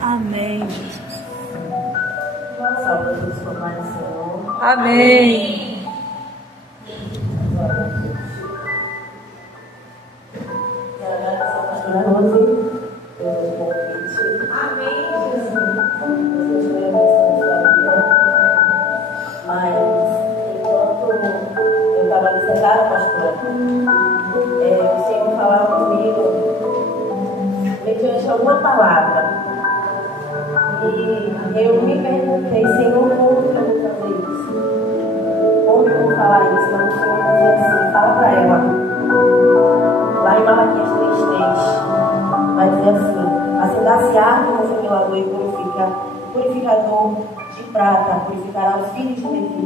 Amém, Jesus. Salve Jesus, Pai do Senhor. Amém. Quero agradecer a pastora Rose pelo convite. Amém, Jesus. Deus te abençoe sua vida. Mas, enquanto eu estava ali sentada, pastora, o Senhor falava comigo mediante alguma palavra. E eu me perguntei, Senhor, como que eu vou fazer isso? Como eu vou falar isso? Mas o Senhor dizia assim, fala para ela. Lá em Malaquias 3:3, vai dizer assim dá-se árvore no funilador e purificador de prata, purificará os filhos de Levi,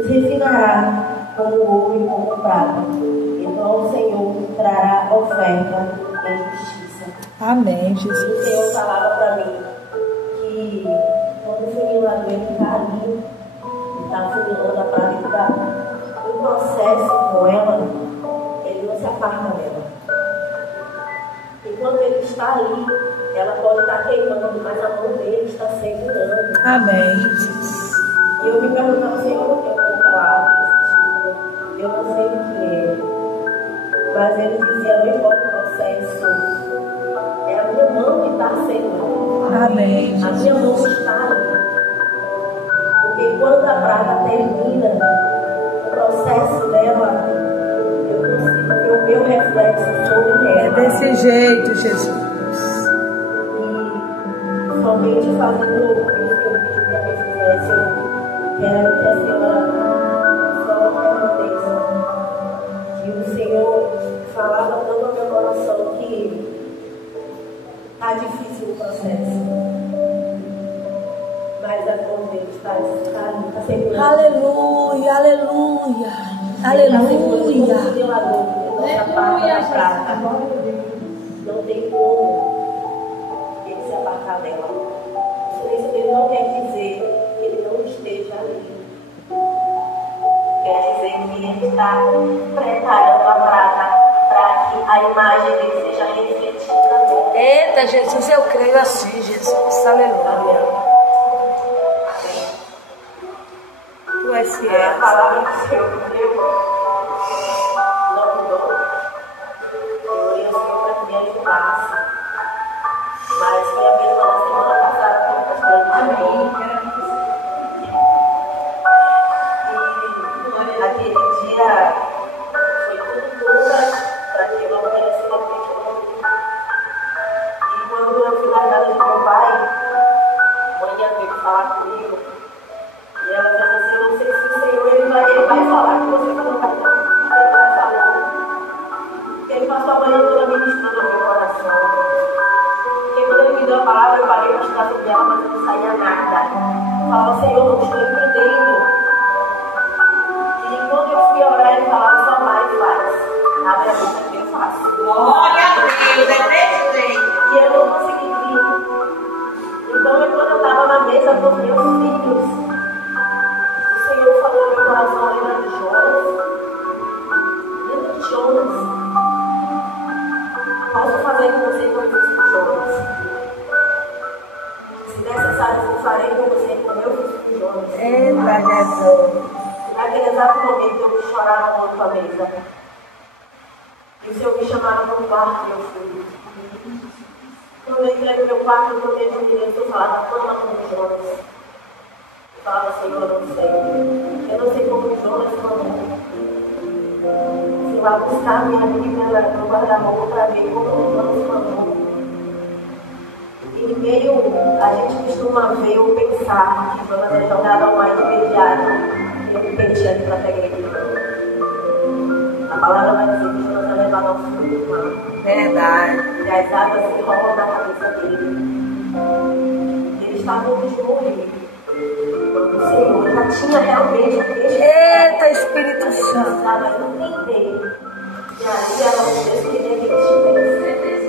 os refinará como ouro e como prata. Então o Senhor trará oferta em justiça. Amém, Jesus. E o Senhor falava para mim que quando o funilador está ali, está funilando a prata, ele está em processo com ela, ele não se aparta dela. Enquanto ele está ali, ela pode estar queimando, mas a mão dele está segurando. Amém. E eu me perguntava, Senhor, o que eu vou falar? Eu não sei o que é. Mas ele dizia, não importa o processo. É a minha mão que está segurando. Amém. A minha mão está ali. Porque quando a prata termina o processo dela, eu consigo ver o meu reflexo sobre ela. É desse jeito, Jesus. E somente fazendo o que eu pedi para que fizesse, eu quero que a senhora só permaneça. Que o Senhor falava tanto ao meu coração que está difícil o processo. Mas a mão dele está segurando. Aleluia, aleluia. Aleluia. Aleluia, prata. Não tem como ele se apartar dela. O silêncio dele não quer dizer que ele não esteja ali. Quer dizer que ele está preparando a prata para que a imagem dele seja refletida nela. Eita, Jesus, eu creio assim, Jesus. Aleluia. Tu és fiel. A palavra que o Senhor me deu não mudou. Eu orei ao Senhor para que me ajudasse. Mas foi a mesma na semana passada que eu pastor de mim. E naquele dia foi tudo para que eu não tivesse uma frente. E quando eu fui na casa de meu pai, manhã veio falar comigo. E ela disse assim, eu não sei se o Senhor ele vai falar com você quando vai ele vai falar. Ele passou a manhã toda ministrando ao meu coração. E quando ele me deu a palavra, eu parei para estudar sobre ela, mas eu não saía nada. Eu falava, Senhor, não estou entendendo. E quando eu fui orar, ele falava, só vai e faz. Abre a boca que eu faço. Glória a Deus, é desse. E eu não consegui vir. Então, quando eu estava na mesa com os meus filhos, o Senhor falou no meu coração, lembra de Jonas? Lembra de Jonas? Posso fazer com você como eu fiz com Jonas. Se necessário, eu farei com você como eu fiz com Jonas. Eita, Jesus. Naquele exato momento eu chorava muito à mesa. E o Senhor me chamava no quarto e eu fui. Quando eu entrei no meu quarto, eu contei de um direito, eu falava, clama como Jonas. Eu falava, Senhor, eu não sei. Eu não sei como Jonas clamou. Fui lá buscar a minha Bíblia no guarda-roupa para ver como Jonas clamou. E em meio, a gente costuma ver ou pensar que Jonas é jogado ao mar imediato. Ele pedia para pegar ele. A palavra vai dizer que Jonas é levado ao fundo do mar. Verdade. E as águas se rolam na cabeça dele. Ele está a ponto de morrer. Quando o Senhor já tinha realmente Eita, Espírito Santo. precisava entender que ali era o Deus que queria que ele estivesse.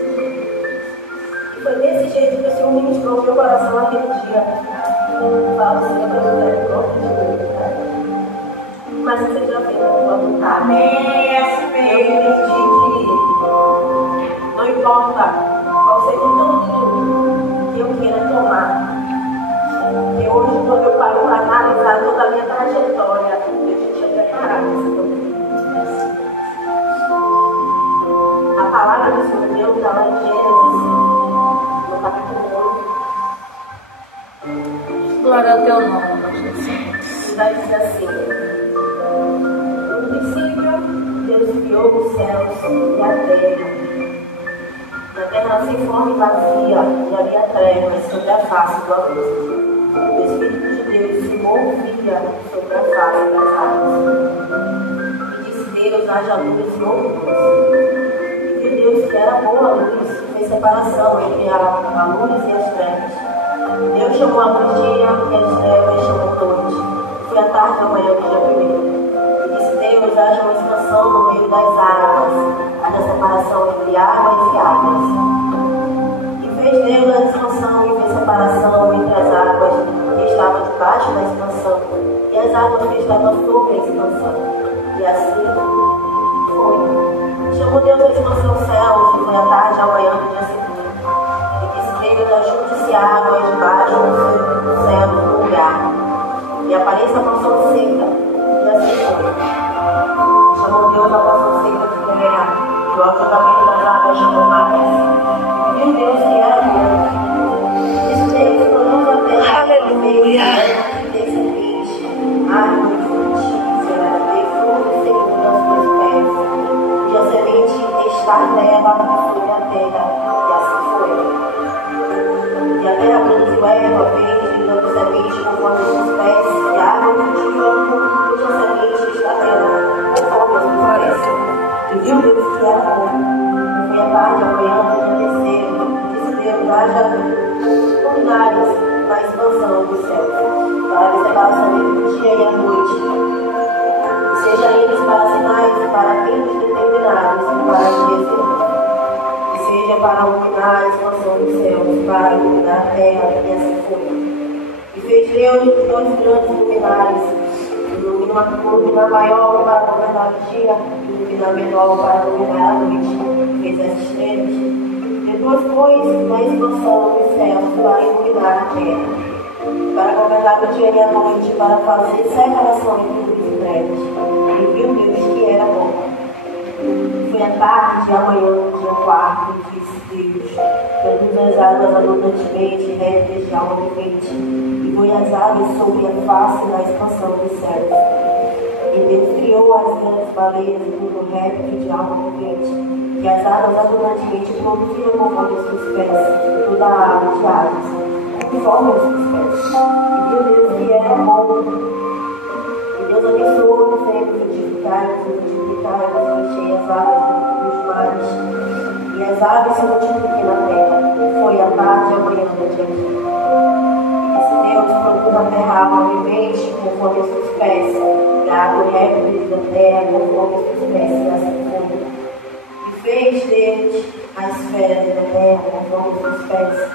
E foi desse jeito que o Senhor ministrou meu coração aquele dia. Fala, Senhor, para eu ter glória de Deus. Mas você já fez a tua vontade. Amém, assim Eu mesmo. entendi que não importa qual seja o caminho quando eu paro para analisar toda a minha trajetória, eu já tinha preparado essa doutrina. A palavra do Senhor Deus está lá em Gênesis, no capítulo 1. Glória ao teu nome, Jesus. E vai dizer assim: no princípio, Deus criou os céus e a terra. Na terra sem forma e vazia, e havia trevas sobre a face do abismo. O Espírito de Deus se movia sobre a face das águas. E disse Deus: haja luz e houve luz. E viu Deus que era boa a luz, fez separação entre a luz e as trevas. Deus chamou a luz dia e as trevas chamou noite. Foi a tarde da manhã do dia primeiro. E disse Deus: haja uma expansão no meio das águas, haja separação entre águas e águas. E fez Deus a expansão e fez separação entre as águas que estavam debaixo da expansão e as águas que estavam sobre a expansão. E assim foi. Chamou Deus a expansão céus, e foi a tarde da manhã do dia seguinte. E disse Deus: ajunte-se águas debaixo do céu no lugar, e apareça a porção seca. E assim foi. Chamou Deus a porção seca de terra, e o ajuntamento das águas chamou mares. E viu Deus que era bom. Disse Deus: produz a terra. Aleluia. E dê semente, árvore frutífera, dê fruto segundo as suas espécies. E a semente está nela sobre a terra. E assim foi. E a terra produziu erva verde, dando semente conforme as suas espécies, e a árvore frutífera cuja semente está nela, conforme as suas espécies. E viu Deus que era bom. E a tarde, amanhã, do dia terceiro, disse Deus: haja luminares na expansão dos céus, para a separação entre o dia e a noite. E seja eles para sinais e para tempos determinados, e para dias e anos. E seja para iluminar a expansão dos céus, para iluminar a terra, e assim foi. E fez Deus dois grandes luminares, luminar maior para governar o dia, e luminar menor para governar a noite. Fez as estrelas. Depois pôs na expansão dos céus para iluminar a terra, para governar o dia e a noite, para fazer separação entre luz e trevas. E viu Deus que era bom. Foi a tarde, amanhã, dia quarto, disse Deus: produz as águas abundantemente, répteis de alma vivente, e põe as aves sobre a face na expansão dos céus. E Deus criou as grandes baleias e todo réptil de alma vivente, que as águas abundantemente produziram conforme as suas espécies, toda a ave de aves, conforme as suas espécies. E viu Deus que era bom. E Deus abençoou o céu, multiplicai-vos, enchei as águas dos mares, e as aves se multipliquem na terra. Foi a tarde, amanhã do dia quinto. E disse Deus: produz a terra alma vivente, conforme as suas espécies, gado, répteis da terra, conforme as suas espécies, e assim foi. Fez Deus as esferas da terra conforme as suas espécies,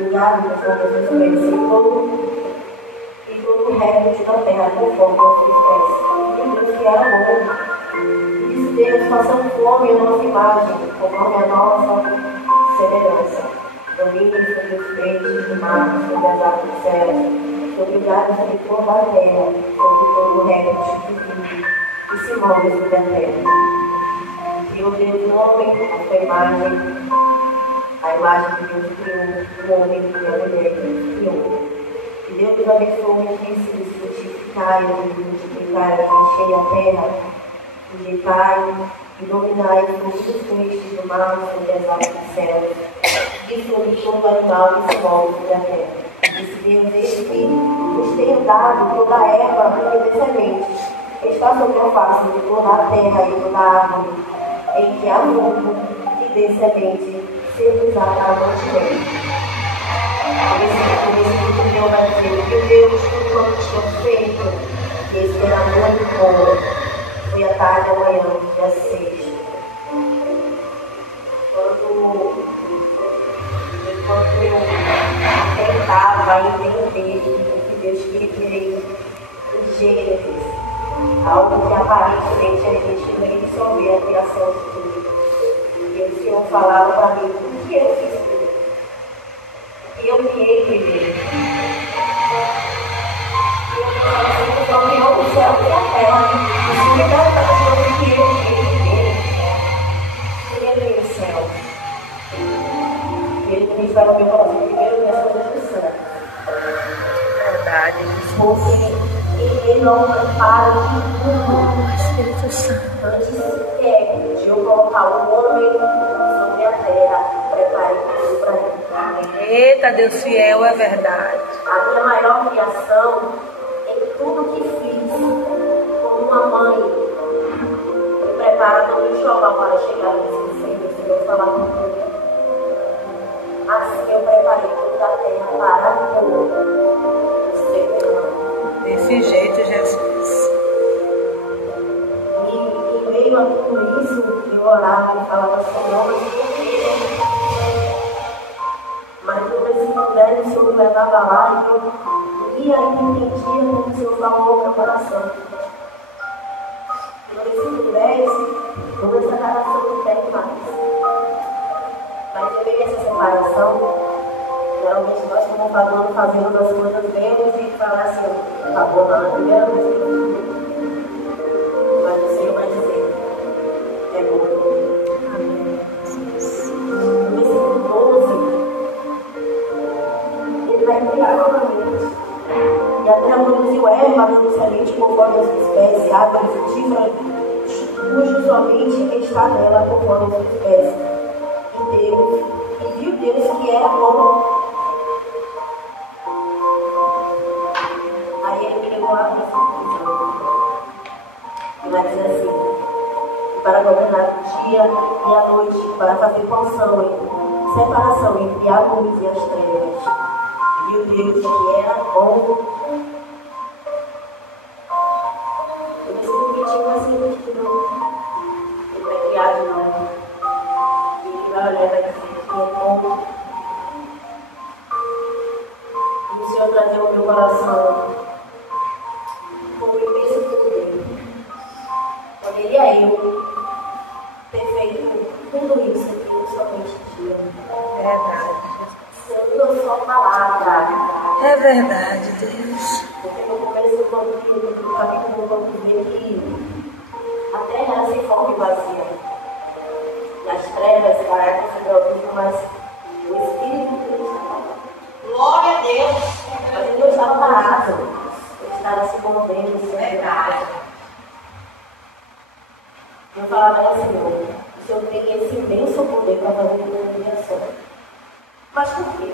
o gado conforme as suas espécies, e todo o réptil da terra conforme as suas espécies. E Deus que era bom. Disse Deus: façamos o homem a nossa imagem, conforme a nossa semelhança. Domine sobre os peixes do mar, sobre as aves do céu, sobre o gado, sobre toda a terra, sobre todo o réptil que vive e se move sobre a terra. Criou Deus o homem, a sua imagem, a imagem que Deus criou, o homem e a mulher criou. E Deus os abençoou e disse: frutificai, multiplicai, enchei a terra, sujeitai e dominai sobre os peixes do mar, sobre as aves do céu, e sobre todo animal que se move sobre a terra. Disse Deus: eis que vos tenho dado toda a erva que dê semente, está sobre a face de toda a terra e toda a árvore, em que há fruto que dê semente, seja usado para mantimento. Por isso que Deus vai dizer: que Deus, tudo quanto tinha feito, e esse era muito bom. Foi a tarde, amanhã, dia 6. Enquanto eu tentava entender o que Deus queria em Gênesis, algo que aparentemente a gente nem só vê a criação de tudo. E o Senhor falava para mim: o que eu fiz tudo? E eu criei primeiro. ele ministrar no meu coração primeiro nessa discussão. Verdade. Porque ele não prepara Oh, Espírito Santo. antes sequer de eu colocar o homem sobre a terra, prepare tudo para ele. Eita, Deus fiel, é verdade. A minha maior criação é tudo que fiz como uma mãe me prepara todo o enxoval para chegar nesse centro, Senhor, falar comigo. Assim eu preparei toda a terra para o Senhor. Desse jeito, Jesus. E em meio a tudo isso, eu orava e falava, Senhor, mas toda esse mulher, o Senhor me levava lá e eu ia e entendia como o Senhor falou no meu coração. No versículo 10, toda essa relação não tem mais. Mas eu vejo essa separação. Geralmente nós, como falando, fazendo as coisas vemos e falar assim, tá bom, não, primeira vez que eu mas o Senhor vai dizer, é bom. No versículo 12, ele vai criar novamente. E a terra produziu erva, dando semente conforme as espécies, árvores frutíferas, cujo somente está nela conforme as espécies. E viu Deus que era bom. Aí ele me levou lá nessa conclusão. E vai dizer assim, para governar o dia e a noite, para fazer separação entre a luz e as trevas. Viu Deus que era bom. Eu me sinto que tinha assim, que ele vai criar de novo. E ele vai olhar e vai dizer que é bom. E o Senhor trazer o meu coração como imenso poder. Poderia eu ter feito tudo isso aqui somente dia. Verdade. Sendo só palavra. É verdade, Deus. Porque no começo do capítulo vamos ver que a terra era sem forma e vazia. Nas trevas parece que não, mas o Espírito de Deus estava lá. Glória a Deus. Mas ele não estava parado. Ele estava se movendo, se verdade. Eu falava ao Senhor, o Senhor tem esse imenso poder para fazer uma criação. Mas por quê?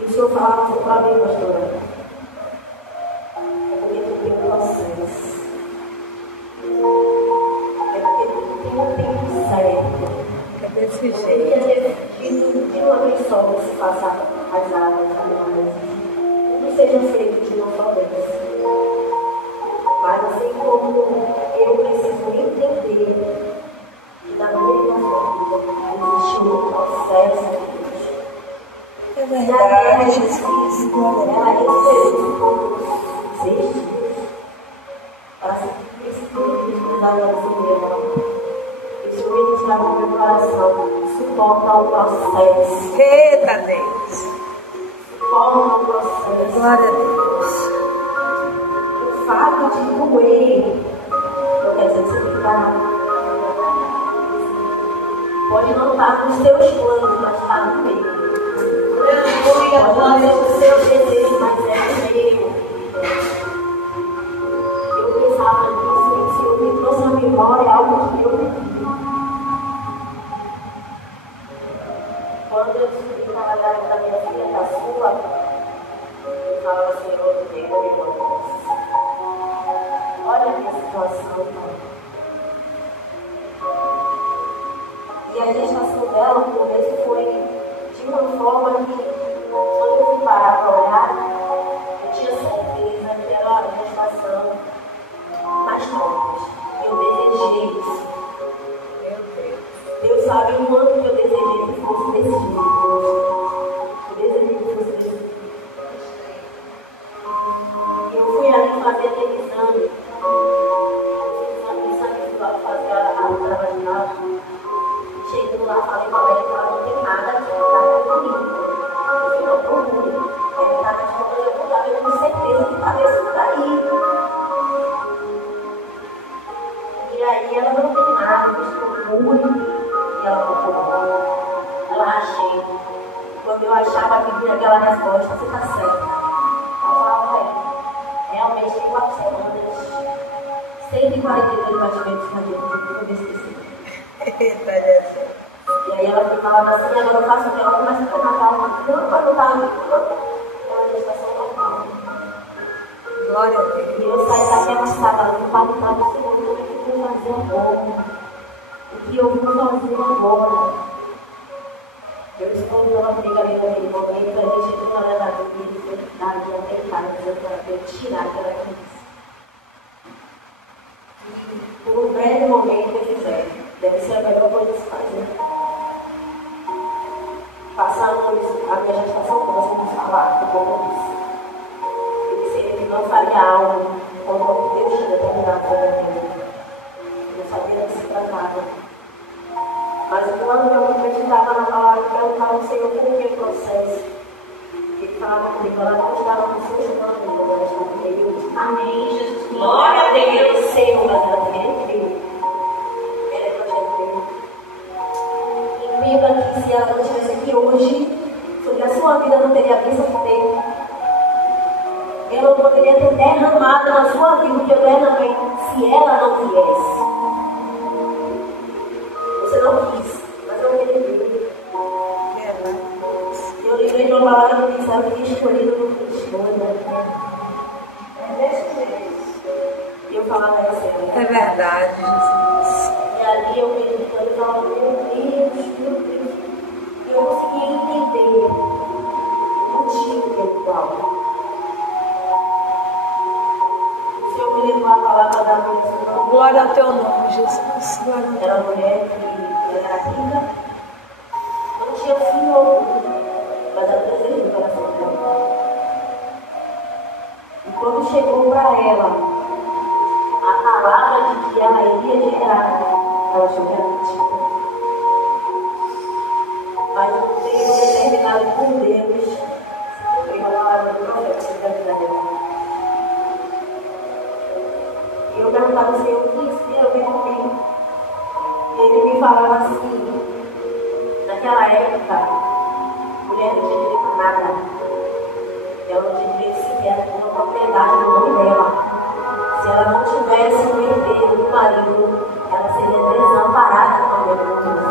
E o Senhor falava assim para mim, pastora. É porque tu tem um processo. É porque tu tem um tempo certo. É desse Eu jeito. queria ter vindo de uma vez só que se faça as águas, não seja feito de uma só vez. Mas assim como eu preciso entender que na minha vida existe um processo. É verdade, Jesus. Ela existe para se espiritualizar na cinema. Isso me está no meu coração. Suporta o processo. Eita, Deus. Suporta o processo. Glória a Deus. O fato de doer não quer dizer que você tem que estar. Pode não estar nos seus planos, mas está no meio. Pode não ser o seu desejo, mas é o meu. Eu pensava nisso e o Senhor me trouxe à memória algo que eu vivi. Quando eu descobri que estava grávida da minha filha caçula, eu falava, Senhor, eu tenho que me conhecer. Olha a minha situação, Pai. E a gestação dela, no começo, foi de uma forma que, quando eu fui parar para olhar, eu tinha certeza que era a gestação mais forte. Eu desejei isso. Deus sabe o quanto eu desejei que fosse desse jeito. Eu desejei que fosse desse jeito. E eu fui ali fazer aquele exame. Fazer a ultravaginal. Chegando lá, falei com a médica, ela não tem nada aqui, ela está comigo. Eu falei, não, por mim, ela está viagem, quando eu achava que vinha aquela resposta, você está certa. Eu falava, realmente tem 4 semanas, 142 batimentos cardíacos, eu esqueci. E aí ela ficava assim, agora eu faço o que ela começa a tomar calma. Não, quando eu estava é uma gestação normal. Glória a Deus. E eu saí daqui amassada, eu falei, Senhor, o que eu vou fazer agora? O que eu vou fazer agora? Eu escolhi uma briga ali naquele momento, a gente não olha na Bíblia e foi dar de aumentar, para eu tirar aquela crise. E por um breve momento eu fiz, deve ser a melhor coisa de se fazer. Passamos a minha gestação, começamos a falar com o e disse ele não faria algo como Deus tinha determinado para ele. Não sabia do que se tratava. Mas quando eu acreditava na palavra, eu perguntava ao Senhor por que o processo. Ele falava comigo, ela não estava com seus planos, ela estava comigo. Amém, Jesus. Glória a Deus, Senhor, mas ela também creu. Ela é projeto dele. Incrível que se ela não estivesse aqui hoje, sobre a sua vida não teria visto que tem. Eu não poderia ter derramado na sua vida o que eu derramei se ela não viesse. Você não quis, mas eu queria. Eu lembrei de uma palavra que diz, sabe, que escolhido não escolha. É desse jeito. E eu falava assim, é verdade, Jesus. E ali eu meditando e falava, meu Deus. E eu conseguia entender o motivo pelo qual. O Senhor me levou a palavra da mulher. Glória ao teu nome, Jesus. Glória ao teu nome. Era uma mulher que era rica, não tinha filho, mas era desejo do coração dela. E quando chegou para ela a palavra de que ela iria gerar, ela achou que era mentira. Mas um tempo determinado por Deus, veio a palavra do profeta da vida dela. E eu perguntava ao Senhor, o que isso tem a ver comigo? E ele me falava assim, naquela época, mulher não tinha direito a nada. Ela não tinha direito sequer a uma propriedade no nome dela. Se ela não tivesse um herdeiro do marido, ela seria desamparada também por Deus.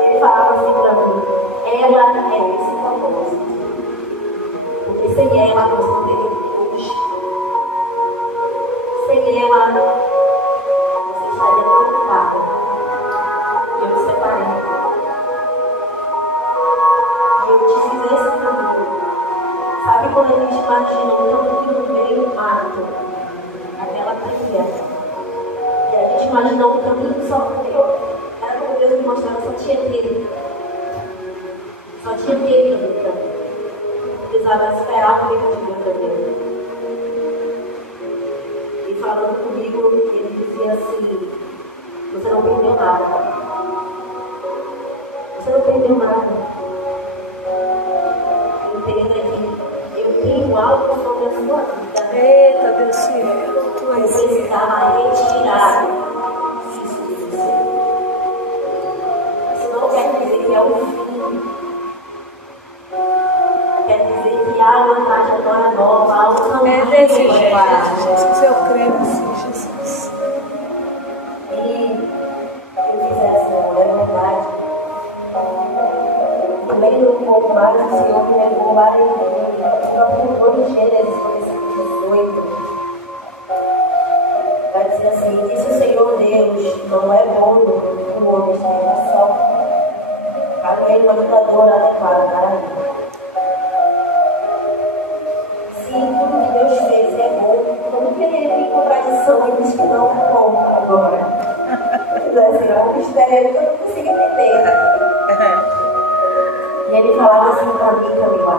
Ele falava assim para mim, ela é esse propósito. Porque sem ela nós não teríamos. Sem ela, você estaria preocupada. E eu me separei. E eu te fiz esse caminho. Sabe quando a gente imagina um caminho no meio do mato? Aquela trilha. E a gente imagina um caminho só porque era como Deus me mostrava, só tinha dele. Só tinha dele no caminho. Precisava esperar o meio de Deus também. Falando comigo, ele dizia assim, você não perdeu nada. Você não perdeu nada. Entenda que eu tenho algo sobre a sua vida. Eita, Deus fiel. Tu és você fiel. precisava retirar isso de você. Isso não quer dizer que é o fim. Quer dizer que há uma trajetória nova, há uma É desse jeito, Jesus. Eu creio assim, Jesus. E eu fiz essa, é verdade. Lendo um pouco mais, o Senhor me levou lá em capítulo de Gênesis, versículo 18. Vai dizer assim, disse o Senhor Deus, não é bom o homem esteja só. Para ele uma ajudadora adequada para ele. Se tudo que Deus fez é bom, como que ele entra em contradição e diz que não é bom agora? Assim, é um mistério que eu não consigo entender. E ele falava assim para mim, Camila.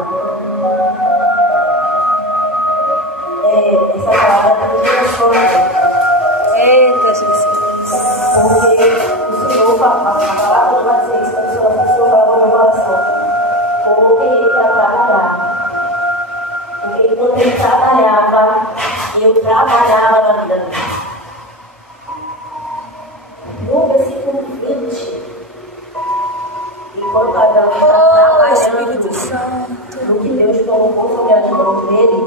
Essa palavra é gerações. Eita, Jesus. Porque o Senhor, a palavra vai dizer isso, o Senhor falou no meu coração. Coloquei ele para trabalhar. Porque enquanto ele trabalhava, eu trabalhava na vida dele. No versículo 20, Enquanto Adão está trabalhando no que Deus colocou sobre as mãos dele,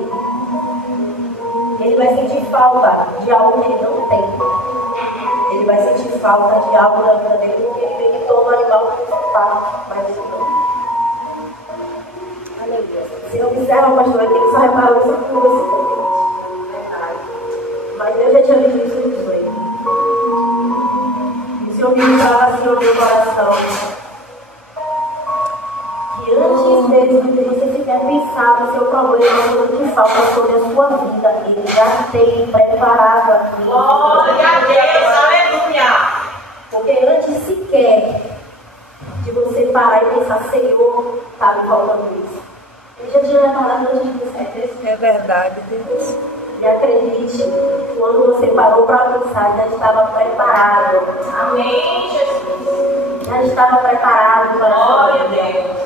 ele vai sentir falta de algo que ele não tem. Ele vai sentir falta de algo na vida dele, porque ele limitou no animal principal, mas isso não. Se observa, pastor, é que ele só reparou isso aqui no versículo 20. Mas Deus já tinha visto isso no 18. O Senhor me falava assim no meu coração, que antes mesmo de você sequer pensar no seu problema, no que falta sobre a sua vida, ele já tem preparado aqui. Glória a Deus, aleluia. Porque antes sequer de você parar e pensar, Senhor, está me faltando isso. Ele já tinha preparado antes de você. É verdade, Deus. E acredite, quando você parou para pensar, já estava preparado. Amém, Jesus. Já estava preparado para a Glória a vida. Deus.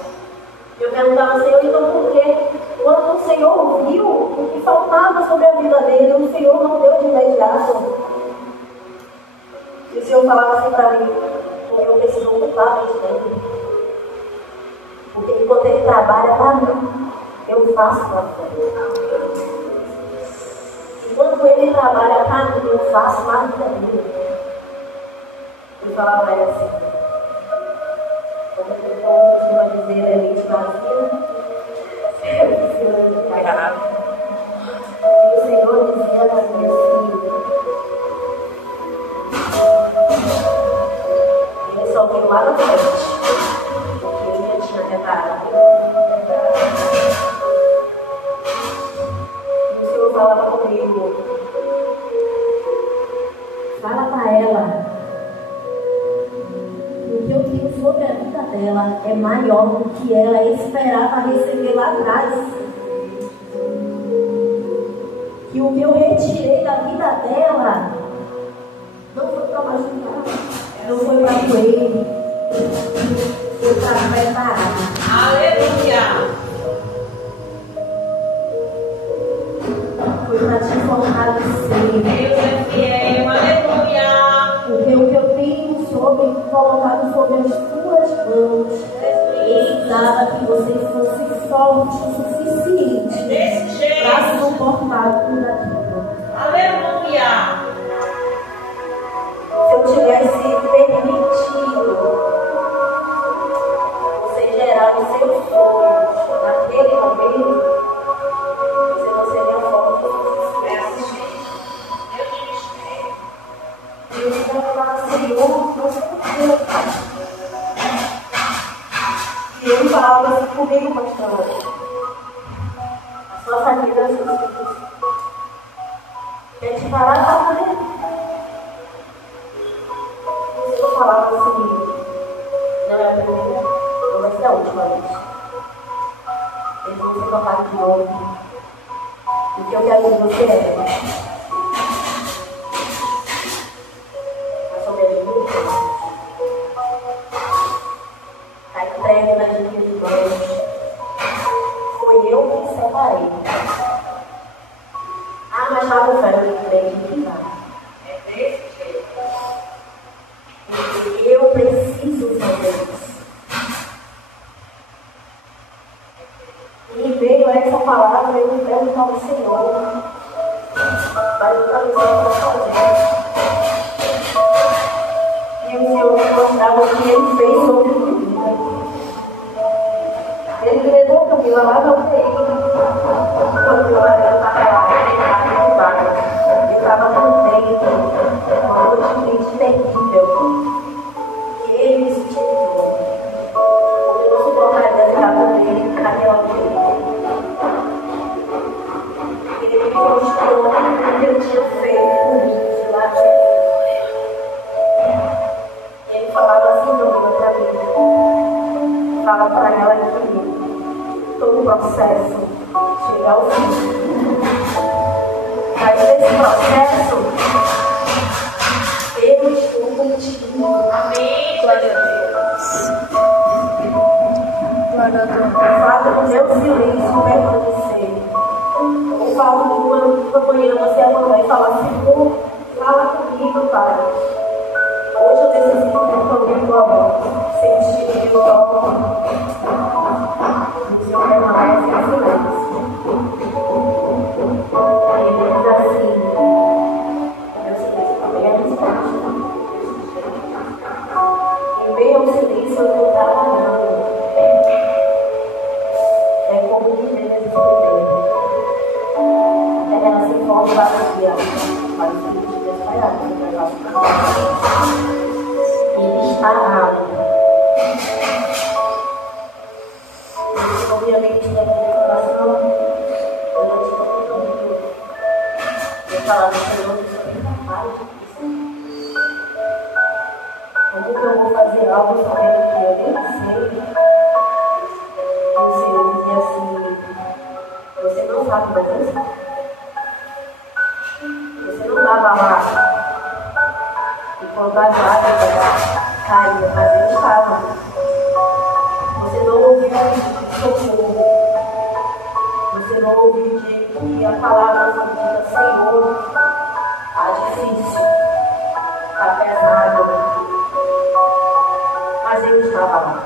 Eu perguntava, Senhor, então por quê? Quando o Senhor viu o que faltava sobre a vida dele, o Senhor não deu de imediato. E o Senhor falava assim para mim, porque eu preciso ocupar a mente dele. Porque enquanto ele trabalha para mim, eu faço para ele. Enquanto ele trabalha para mim, eu faço para a vida dele. Eu falava para ele assim, como eu costuma dizer, é mente vazia. E o Senhor dizia para mim assim, ele só veio lá na frente, porque ele já tinha reparado. E o Senhor falava comigo, fala para ela, o que eu tenho sobre a vida dela é maior do que ela esperava receber lá atrás. Que o que eu retirei da vida dela não foi para machucar, não foi para doer, foi para preparar. Aleluia. Foi para te fortalecer. Deus é fiel, aleluia. Porque o que eu tenho colocado sobre as tuas mãos, precisava que você fosse forte o suficiente Desse jeito. para suportar tudo aquilo. Aleluia. Se eu tivesse permitido você gerar os seus sonhos naquele momento, você não seria forte o suficiente. E eu vou falar, Senhor, você não tem. E ele falava assim comigo, pastor. A sua família é assim. Quer te parar para fazer? O Senhor falava assim, não é a primeira, não vai ser a última vez. Eles vão ser tocados de novo. O que eu quero de você é a sobrevivência. A entrega nas minhas mãos. Foi eu que separei. Ah, mas estava o velho crente que vai. É desse jeito. Porque eu preciso fazer isso. E veio essa palavra, eu me perguntava ao Senhor. Mas eu estava para fazer. E o Senhor me mostrava o que ele fez sobre mim. Ele me levou para mim lá na UTI. Quando eu estava lá, eu estava tão dentro, uma noite terrível. E ele me sustentou. Eu não suportaria ficar com ele naquela UTI. Ele me mostrou o que ele tinha feito comigo lá dentro. Ele falava assim, não, para mim. Fala para ela que todo o processo chega ao fim. Mas nesse processo, eu estou contigo. Amém. Glória a Deus. Glória a Deus. O fato do meu silêncio permanecer. O fato de quando amanhã você acordar e falar, Senhor, fala comigo, Pai. Hoje eu necessito ter comigo tua voz. Sentir eu toco, o Senhor permanece em silêncio. Aí ele diz assim, meu silêncio também é resposta. Em meio ao silêncio eu estou trabalhando. É como viver nesse primeiro. A terra se envolve vazia, mas o Espírito de Deus vai lá, ele está água. Obviamente, na minha coração, eu não estou muito ouvindo. Eu falava, Senhor, eu sou incapaz disso. Como que eu vou fazer algo sabendo que eu nem sei? E o Senhor dizia assim, você não sabe, mas eu sei. Você não estava lá. E quando as lágrimas caíam, mas eu estava. Você não ouviu socorro. Você não ouviu que a palavra foi dita, Senhor, está difícil, está pesado. Mas eu estava lá.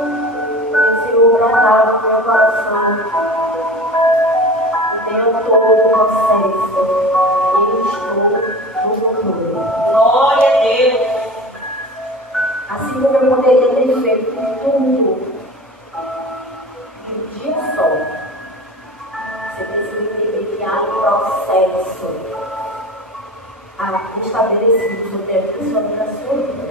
E o Senhor bradava no meu coração. Deu todo o processo. Eu estou no controle. Glória a Deus. Assim como eu poderia ter feito tudo em um dia só, você precisa entender que há um processo estabelecido sobre a sua vida.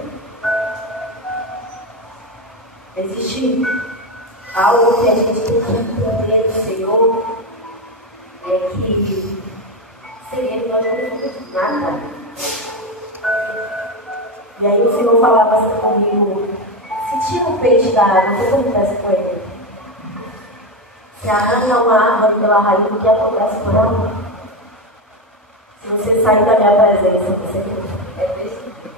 Existe algo que a gente tem que entender do Senhor, é que sem Ele nós não somos nada. E aí o Senhor falava assim comigo, se tira o peixe da água, o que acontece com ele? Se arranca uma árvore pela raiz, o que acontece com ela? Se você sair da minha presença, você é desse jeito.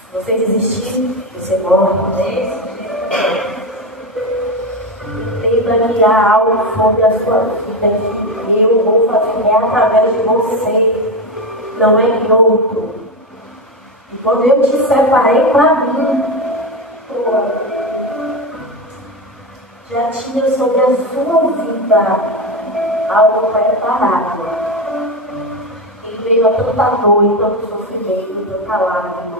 Se você desistir, você morre desse jeito. Entenda que há algo sobre a sua vida que eu vou fazer através de você, não é em outro. E quando eu te separei para mim, já tinha sobre a sua vida algo preparado. Em meio a tanta dor e tanto sofrimento, tanta lágrima,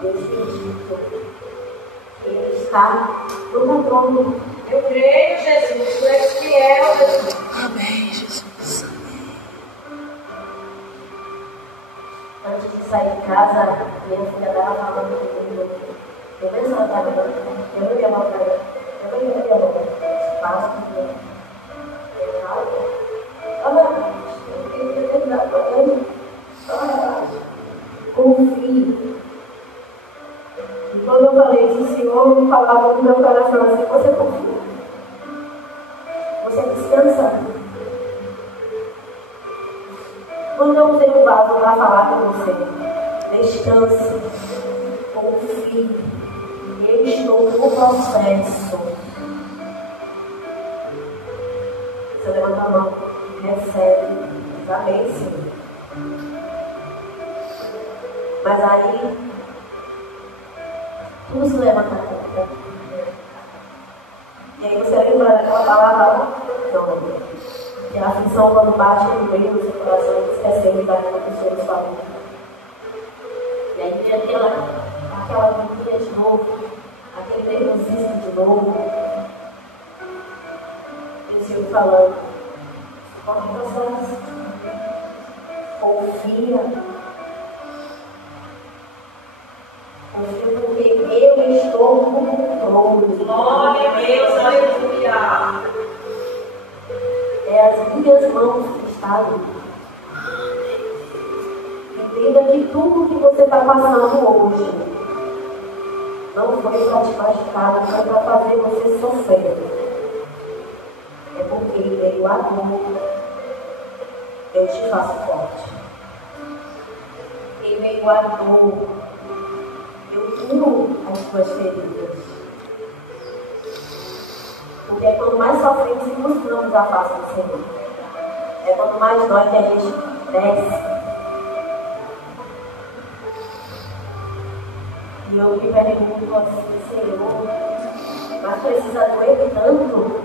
Deus tem dito, Ele está no controle. Eu creio, Jesus, tu és fiel, Jesus. Amém, Jesus. Antes de sair de casa, minha filha estava falando comigo. Eu mesmo estava falando, eu não ia mal para ela. Eu não ia mal para ela. Passa comigo. Eu falo, olha, eu queria terminar com ele. Olha, confie. E quando eu falei isso, o Senhor me falava no meu coração assim, você confia? Você descansa? Quando eu usei o vaso para falar com você, descanse, confie, eu estou no processo. Você levanta a mão e recebe, amém, Senhor. Mas aí, tudo se levanta a conta. E aí você lembra daquela palavra? Não. Que a aflição, quando bate no meio do seu coração, esquecendo daquela pessoa da sua vida. E aí vem aquela agonia de novo, aquele nervosismo de novo. E o Senhor falando, corre o processo, confia. Confia porque eu estou no controle. Glória a Deus, aleluia. É as minhas mãos que estão. Entenda que tudo que você está passando hoje não foi para te machucar, não foi para fazer você sofrer. É porque em meio à dor eu te faço forte. Em meio à dor eu curo as suas feridas. Porque é quando mais sofremos e buscamos a face do Senhor. É quando mais dói que a gente desce. E eu me pergunto assim, Senhor, mas precisa doer tanto?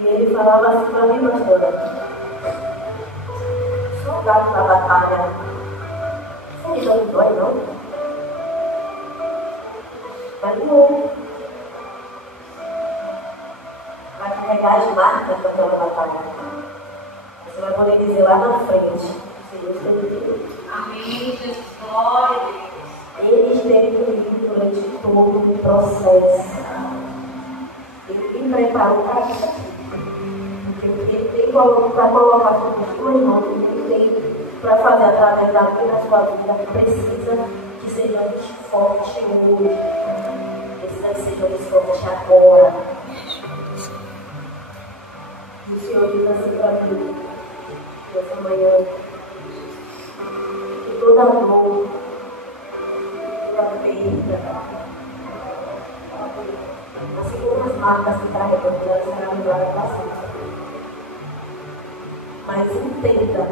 E ele falava assim para mim, pastora, soldado na batalha, você não dói não? Mas não. Vai carregar as marcas daquela batalha. Você vai poder dizer lá na frente, Senhor, você Amém, Jesus, glória a Deus. Ele esteve comigo durante todo o processo. Ele me preparou para isso aqui. Porque ele tem para colocar tudo em sua mão, ele tem para fazer através da vida, da sua vida, precisa que sejamos fortes hoje. Precisa que sejamos fortes agora. E o Senhor diz assim para mim, nessa manhã, que toda dor, toda perda, assim como as marcas que carregam, elas serão levadas para sempre. Mas entenda,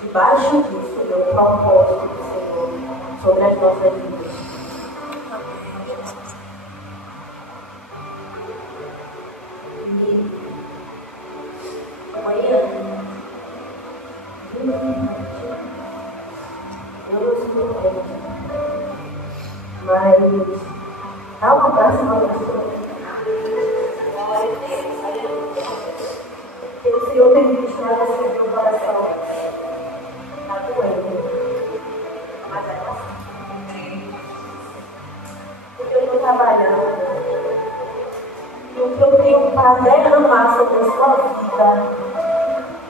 debaixo disso, o propósito do Senhor sobre as nossas vidas. E amanhã, eu não estou bem, mas dá um abraço para a pessoa. Que o Senhor tem ministrado assim no meu coração. Está doendo. Mas é assim. Porque eu estou trabalhando. E o que eu tenho para derramar sobre a sua vida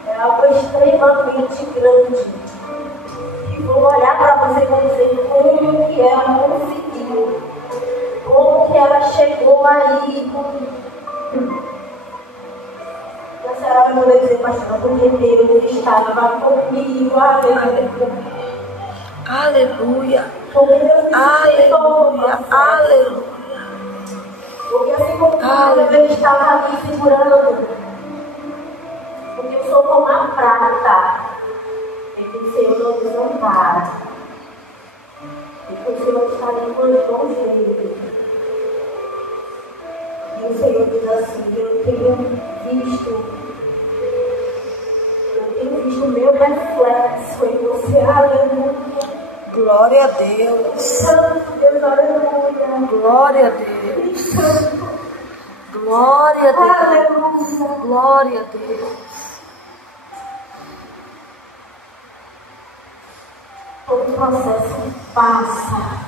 é algo extremamente grande. E vou olhar para você e vou dizer como que ela conseguiu. Como que ela chegou aí. A senhora vai poder dizer, pastor, porque Deus estava comigo. Aleluia. Porque Deus me Aleluia. Aleluia. Porque assim como Ele estava ali segurando. Porque eu sou como a prata. E que o Senhor não desampara. E que o Senhor está ali com as mãos dele. E o Senhor diz assim, eu tenho visto o meu reflexo em você, aleluia. Glória a Deus. Santo Deus, aleluia. Glória a Deus. Santo, Glória a Deus. aleluia. Glória a Deus. Todo processo passa.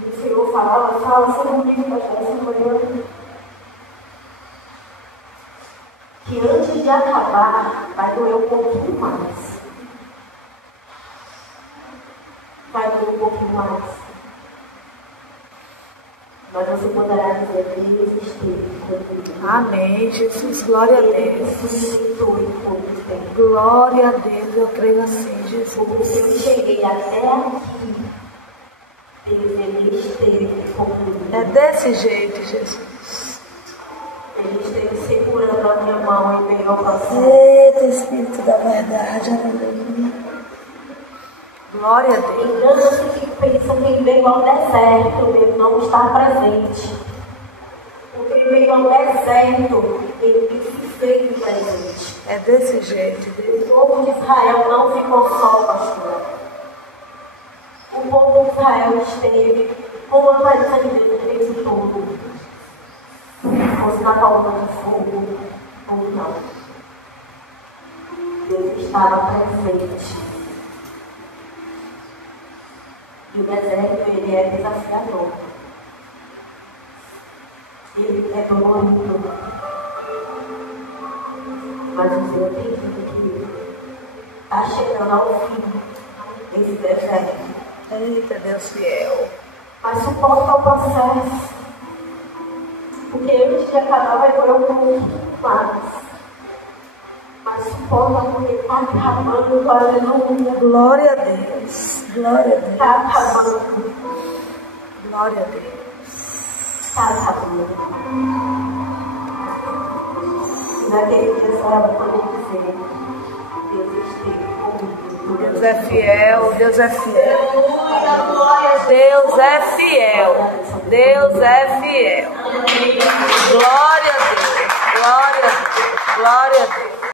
E o Senhor fala, Senhor, comigo, pastor, essa manhã. Que antes de acabar, vai doer um pouquinho mais. Vai doer um pouquinho mais. Mas você poderá dizer que Deus esteve comigo. Amém, Jesus. Glória a Ele Deus. sustentou em todo tempo. Glória a Deus. Eu creio assim, Jesus. Porque se eu cheguei até aqui, Deus, Ele esteve comigo. É desse jeito, Jesus. Ele esteve segurando a minha mão em meio ao processo. Eita, Espírito da verdade. Aleluia. Glória a Deus. Engana-se que pensa que em meio ao deserto Deus não está presente. Porque em meio ao deserto Ele se fez presente. É desse jeito, Deus. O povo de Israel não ficou só, pastor. O povo de Israel esteve com a presença de Deus o tempo todo. Fosse na palma de fogo ou não. Deus estava presente. E o deserto, ele é desafiador. Ele é dolorido. Mas o Senhor tem que está chegando ao fim desse deserto. Eita, Deus fiel. Mas suporta o processo. Porque antes de acabar vai doer um pouquinho mais. Mas suporta porque está acabando, aleluia. Glória a Deus. Glória a Deus. Está acabando. Glória a Deus. Está acabando. Naquele dia a senhora vai poder dizer, Deus esteve comigo. Deus é fiel, Deus é fiel. Aleluia, glória a Deus. Deus é fiel, Deus é fiel. Glória a Deus, glória a Deus, glória a Deus.